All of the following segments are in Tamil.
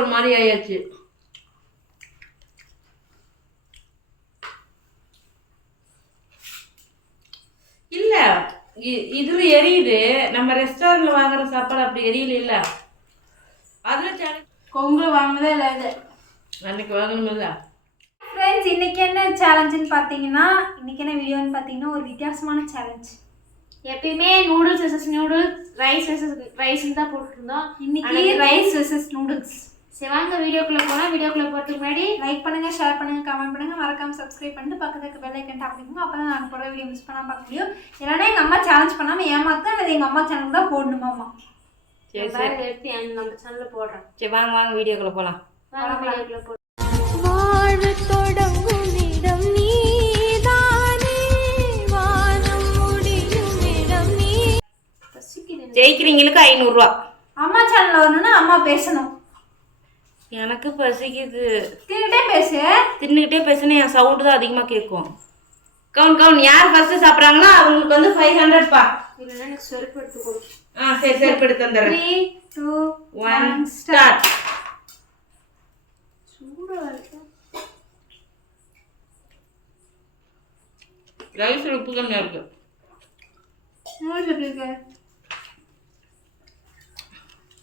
ஒரு மாதிரி ஆயாச்சு. இல்ல இதுல எரியுது. நம்ம ரெஸ்டாரண்ட்ல வாங்குற சாப்பாடு அப்படி எரியல இல்ல. அதுல கொங்கு வாங்கினதே இல்லை. இது அன்னைக்கு வாங்கணுமில்ல. ஃப்ரெண்ட்ஸ், இன்னைக்கு என்ன சேலஞ்சுன்னு பார்த்தீங்கன்னா, இன்னைக்கு என்ன வீடியோன்னு பார்த்தீங்கன்னா ஒரு வித்தியாசமான சேலஞ்ச். எப்பயுமே noodles versus noodles, rice versus ரைஸ்ன்னு தான் போட்டுருந்தோம். இன்னைக்கு ரைஸ் வெர்சஸ் நூடுல்ஸ். சரி வாங்க வீடியோக்குள்ளே போனால். வீடியோக்குள்ளே போகிறதுக்கு முன்னாடி லைக் பண்ணுங்கள், ஷேர் பண்ணுங்கள், கமெண்ட் பண்ணுங்கள், மறக்காமல் சப்ஸ்கிரைப் பண்ணிட்டு பக்கத்துக்கு பெல் ஐக்கன் டாப் பண்ணுங்க. அப்போ தான் நாங்கள் போகிற வீடியோ மிஸ் பண்ணாமல் பார்க்க முடியும். இல்லைன்னா எங்கள் அம்மா சேலஞ்ச் பண்ணாமல் ஏமாத்தான் அது எங்கள் அம்மா சேனல் தான் போடணுமாம்மா. சரி சரி எடுத்து நம்ம சேனலில் போடுறேன். சரி வாங்க வாங்க வீடியோக்குள்ளே போகலாம். வாங்க வீடியோக்குள்ளே போடுறோம். வாழ்வு தொடங்கும் இடம் நீதானே, வானம் முடியும் இடம் நீ. ஜெயிக்கிறீங்களுக்கு 500 ரூபா. அம்மா சேனலில் வரணும்னா அம்மா பேசணும். எனக்கு பசிக்குது. தின்னுகிட்டே பேசுனா என் சவுண்டு தான் அதிகமாக கேட்கும். கவுன் யார் ஃபர்ஸ்ட் சாப்பிட்றாங்களோ அவங்களுக்கு வந்து 500 பா. இல்லைன்னா எனக்கு செருப்பு எடுத்து கொடு. சரி செருப்பு எடுத்து வந்துடுறேன். 3, 2, 1 ஸ்டார்ட். ரைஸ் உப்பு கம்மியாக இருக்கு.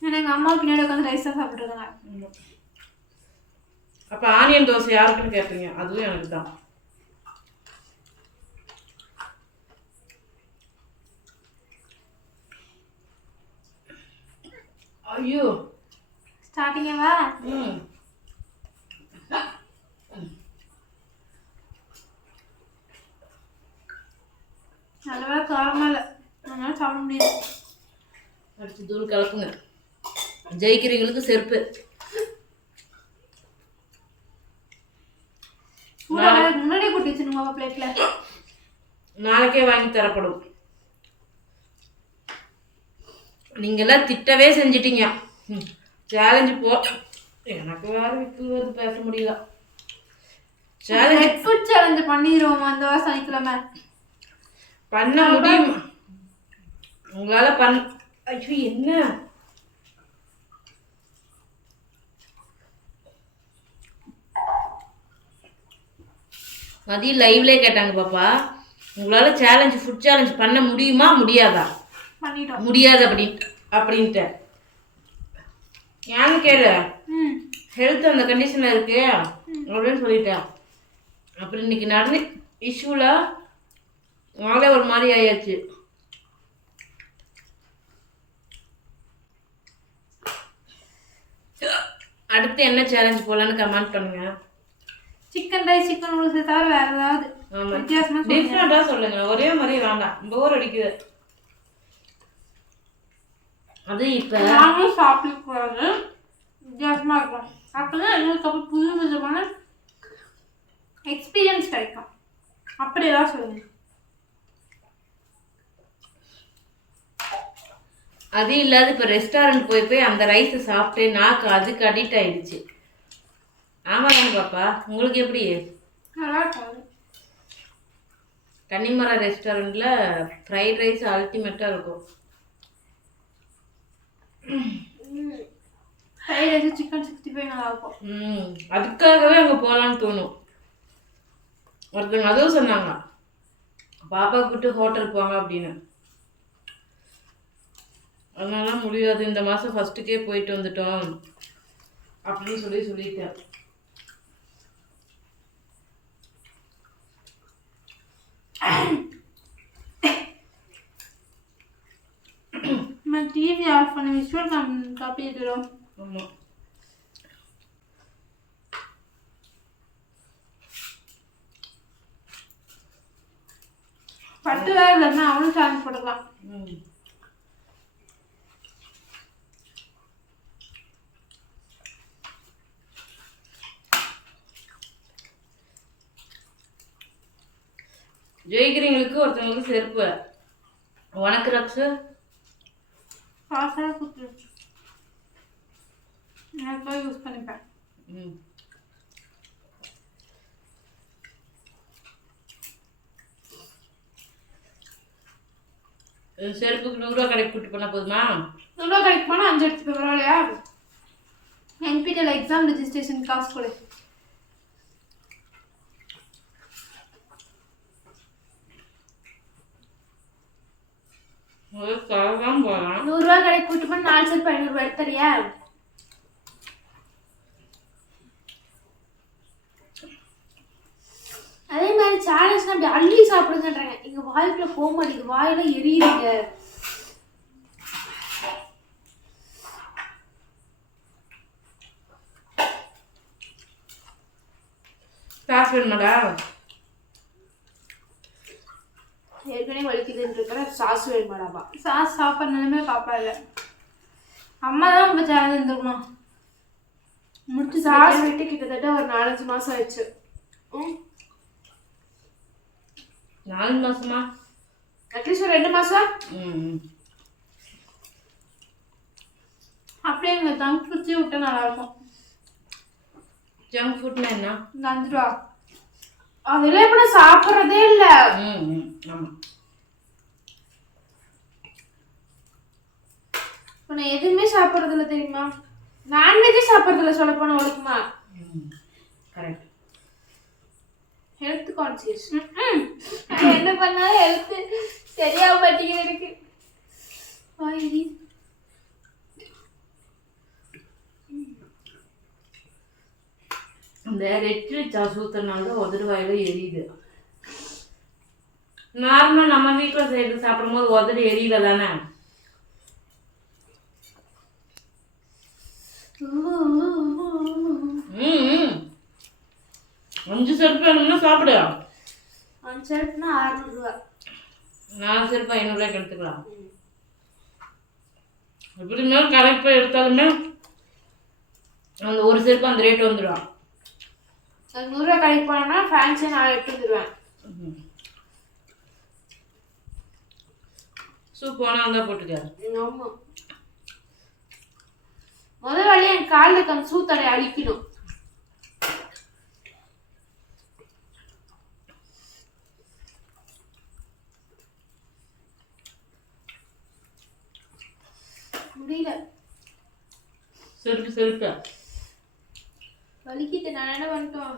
எங்கள் அம்மா பின்னாடி உட்காந்து ரைஸ் தான் சாப்பிட்ருக்காங்க. அப்போ ஆனியன் தோசை யாருக்குன்னு கேட்பீங்க, அதுவும் எனக்கு தான். ஐயோ ஸ்டார்டிங்கவா? நல்லவா காரமாக இல்லை, அதனால சாப்பிட முடியாது. அடுத்து தூள் கலப்புங்க. ஜெயிக்கிறவங்களுக்கு செருப்பு. முன்னாடியே கூட்டி வச்சுருங்க பிளேட்ல. நாளைக்கே வாங்கி தரப்படும். நீங்கெல்லாம் திட்டவே செஞ்சிட்டீங்க. சேலஞ்சு எனக்கு வேற விட்டு பேச முடியல. சேலஞ்ச் ஃபுட் சேலஞ்ச் பண்ணிடுவோம் அந்த வாரம் சனிக்கிழமை. பண்ண முடியும் உங்களால. ஐயோ என்ன மதியம் லைவ்லே கேட்டாங்க பாப்பா, உங்களால சேலஞ்ச் ஃபுட் சேலஞ்ச் பண்ண முடியுமா முடியாதா? பண்ணிட்டோம். முடியாது அப்படின்ட்டு ஏன்னு கேளு. ஹெல்த் அந்த கண்டிஷன்ல இருக்கு அப்படின்னு சொல்லிட்டேன். அப்புறம் இன்னைக்கு நடந்த இஷ்யூல நாளே ஒரு மாதிரி ஆயாச்சு. அடுத்து என்ன சேலஞ்ச் போலான்னு கமெண்ட் பண்ணுங்க. சிக்கன் ரைஸ், சிக்கன் நூடுல்ஸ் தவிர வேற ஏதாவது வித்தியாசமா டிஃப்ரெண்டா சொல்லுங்க. ஒரே மாதிரி வேண்டாம், போர் அடிக்குது. அது இப்ப நாங்களும் சாப்பிட்டு போறது வித்தியாசமா இருக்கும். அப்பதான் எங்களுக்கு அப்போ புது விதமான எக்ஸ்பீரியன்ஸ் கிடைக்கும். அப்படி ஏதாவது சொல்லுங்க. அது இல்லாத இப்போ ரெஸ்டாரண்ட் போய் அந்த ரைஸை சாப்பிட்டு நாக்கு அதுக்கு அடிக்ட் ஆயிடுச்சு. ஆமாம் பாப்பா, உங்களுக்கு எப்படி? நல்லா இருக்காது. கன்னிமரா ரெஸ்டாரண்ட்ல ஃப்ரைட் ரைஸ் அல்டிமேட்டாக இருக்கும். ஃப்ரைட் ரைஸ், சிக்கன் 65 நல்லா இருக்கும். அதுக்காகவே அங்கே போகலான்னு தோணும். ஒருத்தவங்க அதுவும் சொன்னாங்க, பாப்பா கூப்பிட்டு ஹோட்டல் போங்க அப்படின்னு. அதனால முடியாது, இந்த மாதம் ஃபஸ்ட்டுக்கே போயிட்டு வந்துட்டோம் அப்படின்னு சொல்லிட்டேன். டிவி ஆஃப் பண்ணி விஷுவல் காப்பி எடுக்கிறோம். ஆமாம். பட்டு வேறு இல்லைன்னா அவனும் சேலஞ்ச் போட்டுக்கலாம். ஜெயிக்கிறவங்களுக்கு ஒருத்தவங்களுக்கு செருப்பு. உனக்கு ரக்ஸு காசாக கொடுத்துரு, நான் போய் யூஸ் பண்ணிப்பேன். செருப்புக்கு 100 ரூபா கடைக்கு கூட்டு போனால் போதுமா? 100 ரூபா கடைக்கு போனால் 5 எடுத்துக்க பரவாயில்லையா? NPTEL எக்ஸாம் ரெஜிஸ்ட்ரேஷன் காசு கொடு. ஒரு கலதான் போகலாம். 100 ரூபாய் கடைக்கு கூட்டு போய் 4 செருப்பு 500 ரூபாய் எடுத்தறியா? அதே மாதிரி சேலஞ்ச்னா அப்படி அள்ளி சாப்பிடுங்கன்றாங்க. எங்க வாய்க்குள்ள போக மாட்டேங்குது, வாயில எரியுதுங்க. காசு வேணுமாடா? ஏற்கனவே வலிக்குதுன்னு இருக்கிற சாசு வேணுமாடாப்பா? சாஸ் சாப்பிட்ற நிலைமை பாப்பா இல்லை. அம்மா தான் இப்போ சேலஞ்ச் இருந்திருக்கணும். முடிச்சு சாஸ் விட்டு கிட்டத்தட்ட ஒரு 4-5 மாசம் ஆயிடுச்சு. 4 மாசமா? அட்லீஸ்ட் ஒரு 2 மாசம். அப்படியே எங்க ஜங்க் ஃபுட்ஸே விட்டா நல்லா இருக்கும். ஜங்க் ஃபுட்னா என்ன? இந்த 5 ரூபா அதெல்லாம் இப்ப நான் சாப்பிட்றதே இல்ல. ஆமா. இப்ப நான் எதுவுமே சாப்பிட்றது இல்லை தெரியுமா? நான்வெஜ்ஜே சாப்பிட்றது இல்லை சொல்ல போன ஒழுக்குமா. கரெக்ட். Health conscious. என்ன பண்ணாலும் ஹெல்த் சரியா மாட்டேங்குது எனக்கு. அந்த ரெட் சில்லி சாஸ் ஊத்துறதுனால உதடு வாயில எரியுது. நார்மலா நம்ம வீட்டுல செய்து சாப்பிடும் போது உதடு எரியல தானே. அஞ்சு செருப்பு வேணும்னா சாப்பிடு. 5 செருப்புனா 600 ரூபாய். 4 செருப்பு 500 ரூபாய்க்கு எடுத்துக்கலாம். எப்படி மேலும் கடைக்கு போய் எடுத்தாலுமே அந்த ஒரு செருப்பு அந்த ரேட் வந்துடும். 100 ரூபாய் கடைக்கு போனோம்னா ஃபேன்ஸே நான் எடுத்து வந்துடுவேன். சூப் வேணா இருந்தா போட்டுக்க. ஆமா. முதல் வழியா என் காலில் இருக்க சூத்தடை அழிக்கணும். முடியல. செருப்பு வலிக்கிட்டு நான் என்ன பண்ணிட்டோம்.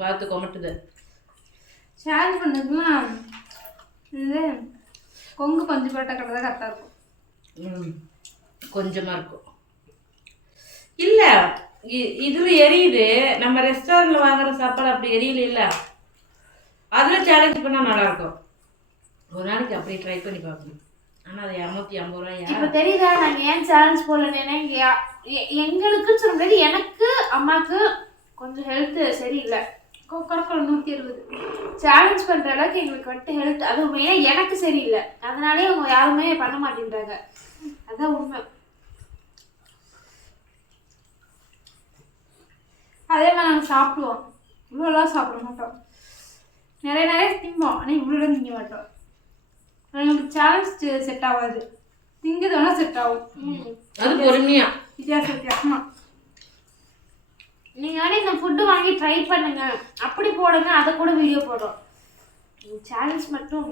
பார்த்து கொமட்டுது. சேலஞ்ச் பண்ணதுலாம் இது கொங்கு பஞ்சு பரோட்டா கடை தான் கரெக்டாக இருக்கும். கொஞ்சமா இருக்கும். இல்ல இதுல எரியுது. நம்ம ரெஸ்டாரண்ட்ல வாங்குற சாப்பாடு அப்படி எரியல இல்ல. அதுல சேலஞ்ச் பண்ணா நல்லா இருக்கும். ஒரு நாளைக்கு அப்படியே ட்ரை பண்ணி பார்க்கணும். ஆனா அது 250 ரூபாயா? இப்ப தெரியுதா நாங்க ஏன் சேலஞ்ச் போடலன்னு? எங்களுக்கு சொல்ல முடியாது, எனக்கு அம்மாக்கு கொஞ்சம் ஹெல்த் சரியில்லை. கொக்கரக்கோள் 120 சேலஞ்ச் பண்ற அளவுக்கு எங்களுக்கு வந்துட்டு ஹெல்த், அதுவும் மெயினாக எனக்கு சரியில்லை. அதனாலே அவங்க யாருமே பண்ண மாட்டேன்றாங்க. அதான் உண்மை. அதே மாதிரி நாங்கள் சாப்பிடுவோம். இவ்வளோலாம் சாப்பிட மாட்டோம். நிறைய திம்போம். ஆனால் இவ்வளோலாம் திங்க மாட்டோம். எங்களுக்கு சேலஞ்ச் செட் ஆகாது. திங்கிறது வேணால் செட் ஆகும். அது பொறுமையா வித்தியாசமா நீங்க வேணா இந்த ஃபுட்டு வாங்கி ட்ரை பண்ணுங்க, அப்படி போடுங்க, அதை கூட வீடியோ போடுறோம். சேலஞ்ச் மட்டும்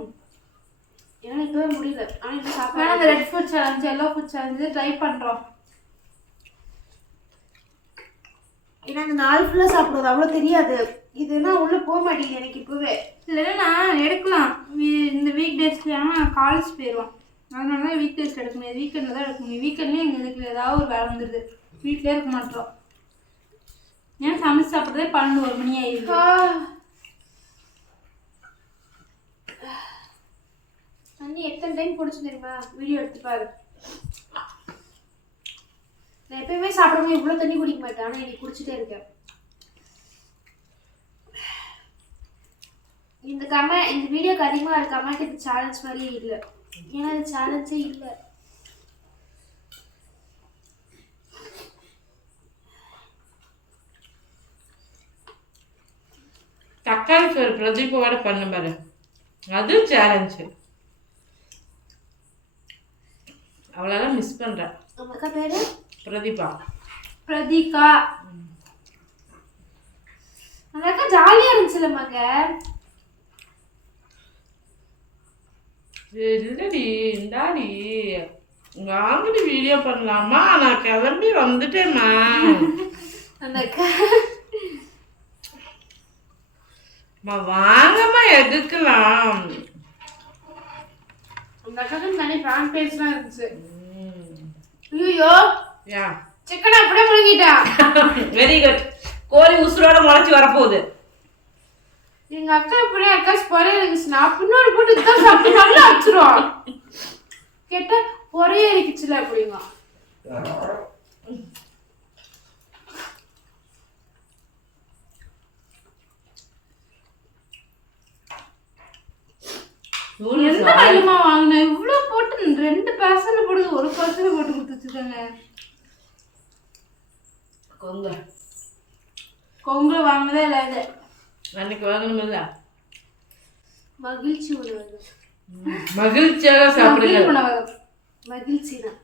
என்னால் இப்பவே முடியல. ஆனால் இப்போ சாப்பிட அந்த red food challenge, yellow food challenge try பண்ணுறோம். ஏன்னா அந்த நாள் ஃபுல்லாக சாப்பிடுவது அவ்வளோ தெரியாது. இதுனா உள்ளே போக மாட்டேங்குது எனக்கு இப்போவே. இல்லைன்னா எடுக்கலாம். இந்த வீக் டேஸ்க்கு ஆனால் காலேஜ் போயிடுவோம். அதனால தான் வீக் டேஸ்க்கு எடுக்க முடியாது. வீக்கெண்டில் தான் எடுக்க முடியும். வீக்கெண்ட்லேயே எங்களுக்கு ஏதாவது ஒரு வேலை வந்துடுது. வீட்டிலே இருக்க மாட்டோம். ஏன்னா சமைச்சு சாப்பிட்றதே 12-1 மணி ஆயிடுது. தண்ணி எத்தனை டைம் குடிச்சு தெரியுமா? வீடியோ எடுத்து பாரு. நான் எப்பயுமே சாப்பிடாம இவ்வளோ தண்ணி குடிக்க மாட்டேன், ஆனால் இன்னைக்கு குடிச்சிட்டே இருக்கேன். இந்த வீடியோக்கு அதிகமாக இருக்க கமெண்ட் இது சேலஞ்ச் மாதிரியே இல்லை. ஏன்னா இது சேலஞ்சே இல்லை. தக்காளி சோறு பிரதீபோட பண்ண பாரு, அது சேலஞ்சு. அவளெல்லாம் மிஸ் பண்றேன். உங்க அக்கா பேரு பிரதீபா. பிரதீகா. அந்த அக்கா ஜாலியா இருந்துச்சுலமாங்க. இல்லடி இந்தாடி வாங்கடி வீடியோ பண்ணலாமா? நான் கிளம்பி வந்துட்டேம்மா. அந்த அக்கா வாங்கம்மா எடுக்கலாம். அந்த அக்காவுக்கு தனி ஃபேன் பேஜ்லாம் இருந்துச்சு. ஐயோ யா சிக்கன் அப்படியே முழுங்கிட்டா. Very good. கோழி உசுரோட முளைச்சி வரப்போகுது. எங்க அக்கா இப்படியே அக்கா பொறைய இருந்துச்சுன்னா பின்னாடி போட்டு இதுதான் சாப்பிட்டு நல்லா அடிச்சிரும். கேட்டா பொறைய இருக்குச்சுல அப்படிங்க. எந்த கையிலமா வாங்கினேன்? இவ்வளவு போட்டு 2% போடுது, 1% போட்டு கொடுத்துருக்காங்க. கொங்கு வாங்கினதே இல்லை. இது அன்னைக்கு வாங்கணுமில்ல. மகிழ்ச்சி உணவு. மகிழ்ச்சியாக சாப்பிடுங்க. மகிழ்ச்சி தான்.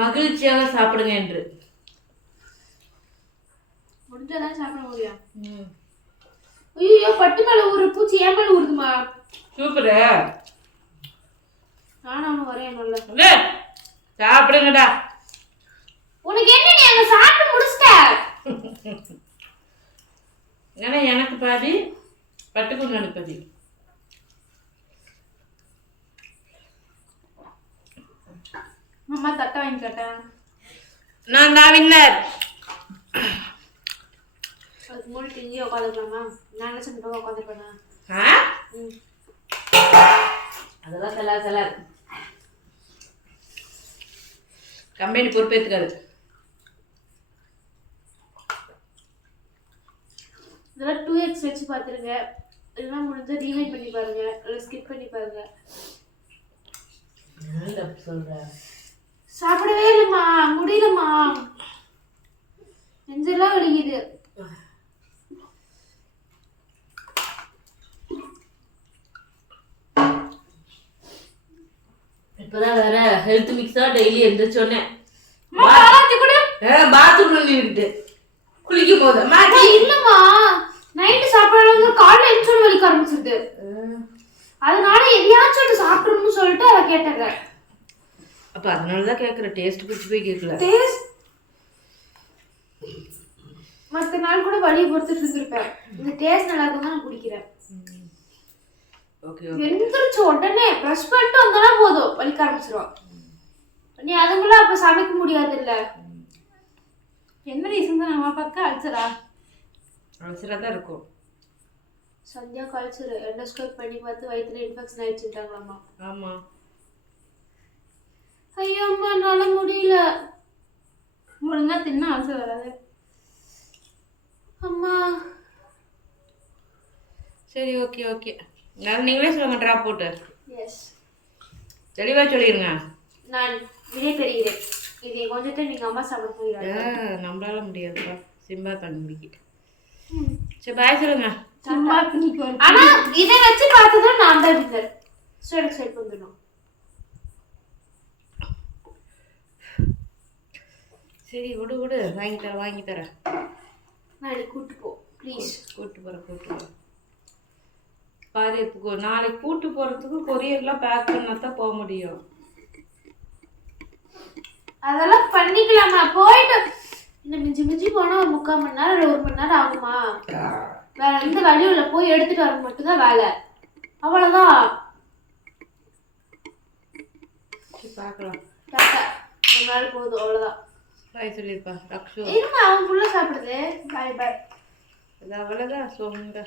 மகிழ்ச்சியாக சாப்பிடுங்க என்று முடிஞ்சாதான் சாப்பிட முடியும். ஐயோ பட்டு மேல ஒரு பூச்சி ஏன் மேல ஊறுதுமா? சூப்பரு. நானும் அவனு வரேன். நல்ல சாப்பிடுங்கடா. உனக்கு என்ன, நீ அங்க சாப்பிட்டு முடிச்சிட்ட? ஏன்னா எனக்கு பாதி பட்டுக்குண்டானு பாதி. அம்மா தட்டை வாங்கி கேட்டேன். நான் தான் வின்னர். அதுக்கு முன்னாடி இங்கேயே உட்காந்துக்கலாமா? நான் என்ன சொல்லிட்டு உட்காந்துருப்பேனா? அதெல்லாம் செல்லாது. கம்பெனி பொறுப்பேற்றுக்காது. இதெல்லாம் 2x வச்சு பார்த்துருங்க. இதெல்லாம் முடிஞ்சா ரீவைண்ட் பண்ணி பாருங்க, இல்லை ஸ்கிப் பண்ணி பாருங்க. சொல்றேன் சாப்பிடவே இல்லைம்மா, முடியலம்மா, நெஞ்செல்லாம் வலிக்குது. இப்பதான் வேற ஹெல்த் மிக்ஸா டெய்லி எழுந்திரிச்சோன்னே கூட பாத்ரூம்ல நின்றுட்டு குளிக்கும் போது இல்லம்மா, நைட்டு சாப்பிடறது காலைல எழுந்தோன்னு வலிக்க ஆரம்பிச்சிருது. அதனால எதையாச்சும் சாப்பிடணும்னு சொல்லிட்டு அதை கேட்டாங்க. அப்ப அதனாலதான் கேக்குறேன். டேஸ்ட் பிடிச்சி போய் கேட்கல. டேஸ்ட் மற்ற நாள் கூட வலியை பொறுத்துட்டு இருந்திருப்பேன். இந்த டேஸ்ட் நல்லா இருக்கும் தான் நான் குடிக்கிறேன். எந்திரிச்ச உடனே ப்ரஷ் பண்ணிட்டு வந்தோன்னா போதும் வலிக்க ஆரம்பிச்சிடும். நீ அதுக்குள்ள அப்ப சமைக்க முடியாது இல்ல. என்ன ரீசன் தான் நம்ம பார்க்க அல்சரா தான் இருக்கும். சந்தியா கல்ச்சர் எண்டோஸ்கோப் பண்ணி பார்த்து வயிற்றுல இன்ஃபெக்ஷன் ஆயிடுச்சுட்டாங்களாமா. ஆமா. ஐயோ அம்மா என்னால முடியல. ஒழுங்கா தின்னா அல்சர் வராது அம்மா. சரி ஓகே நீங்களே சொல்லுங்க. ட்ராப் போட்டு எஸ் தெளிவா சொல்லிருங்க. நான் விடை பெறுகிறேன். இதை கொஞ்சத்தை நீங்க அம்மா சாப்பிட போகிறாங்க. நம்மளால முடியாதுப்பா. சிம்பா தம்பிக்கு. சரி பாய் சொல்லுங்க. ஆனா இதை வச்சு பார்த்ததும் நான் தான் வின்னர். சைடு வந்துடும். சரி விடு வாங்கி தரேன். நாளைக்கு கூட்டு போ ப்ளீஸ். கூட்டு போறேன். பாரு நாளைக்கு கூட்டு போறதுக்கு கொரியர்லாம் பேக் பண்ணாதான் போக முடியும். அதெல்லாம் பண்ணிக்கலாமா? போயிட்டு இன்னும் மிஞ்சி போனா ஒரு 3/4 மணி நேரம் 1 மணி நேரம் ஆகுமா? வேற எந்த வழியும் இல்லை. போய் எடுத்துட்டு வர மட்டும்தான் வேலை. அவ்வளவுதான். பார்க்கலாம். ஒரு நாள் போதும். அவ்வளவுதான். பாய் சொல்லிருப்பா. ரக்ஷு இருங்க, அவன் ஃபுல்லா சாப்பிடுது. பாய் அவ்வளவுதான் சொல்லுங்க.